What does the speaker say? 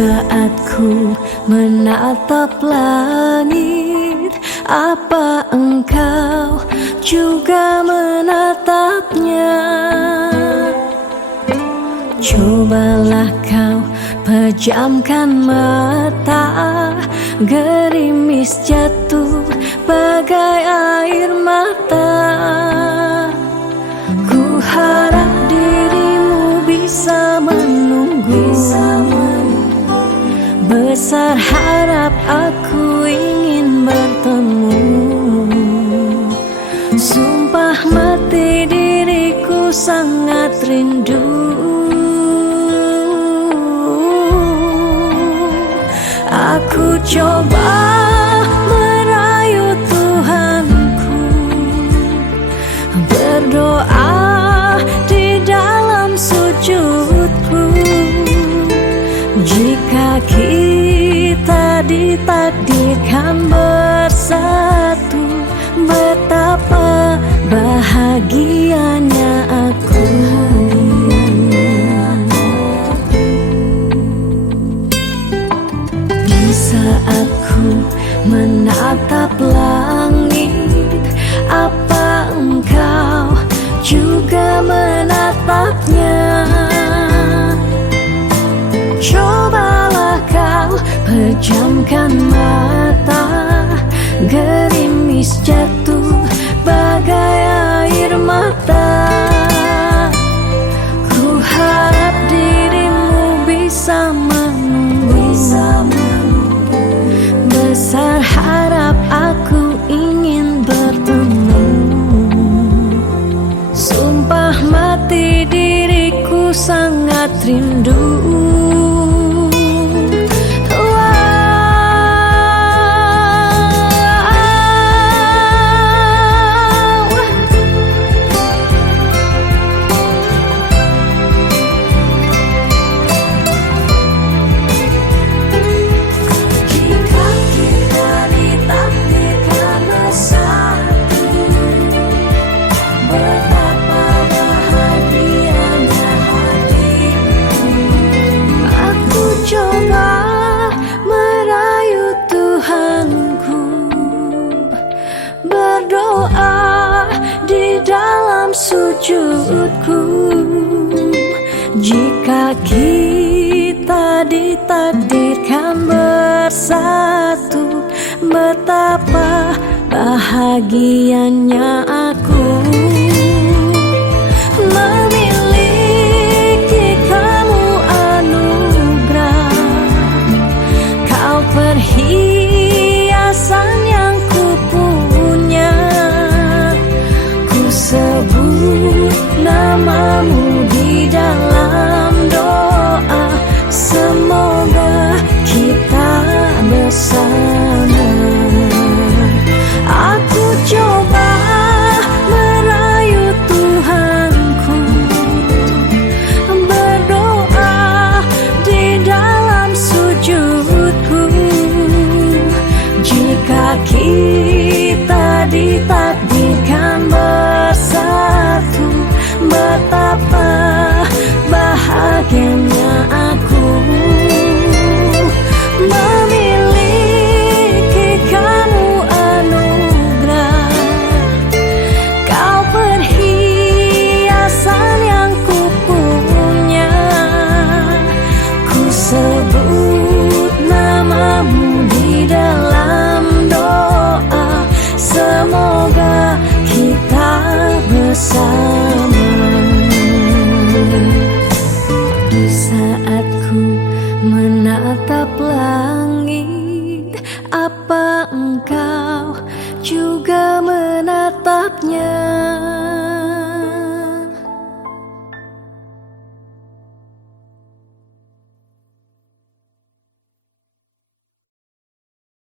saat ku menatap langit, apa engkau juga menatapnya? Cobalah kau pejamkan mata, gerimis jatuh bagai air mata. Ku harap dirimu bisa menunggu, besar harap aku ingin bertemu. Sumpah mati diriku sangat rindu. Aku coba merayu Tuhanku, berdoa di dalam sujudku. Jika kita ditakdirkan bersatu, betapa bahagianya aku. Di saat ku menatap langit, apa engkau juga menatapnya? Cobalah kau pejamkan mata, gerimis jatuh bagai air mata. Ku harap dirimu bisa menunggu, besar harap aku ingin bertemu. Sumpah mati diriku sangat rindu. Berdoa di dalam sujudku. Jika kita ditakdirkan bersatu, betapa bahagianya aku. Memiliki kamu anugerah, kau perhiasan yang kupunya. Ku sebut namamu di dalam doa, semoga kita bersama. Aku coba merayu Tuhanku, berdoa di dalam sujudku. Jika kita ditakdirkan bersatu, betapa bahagianya aku. Memiliki kamu anugerah, kau perhiasan yang kupunya. Ku sebut namamu di dalam doa, semoga kita bersama. Di saat ku menatap langit, apa engkau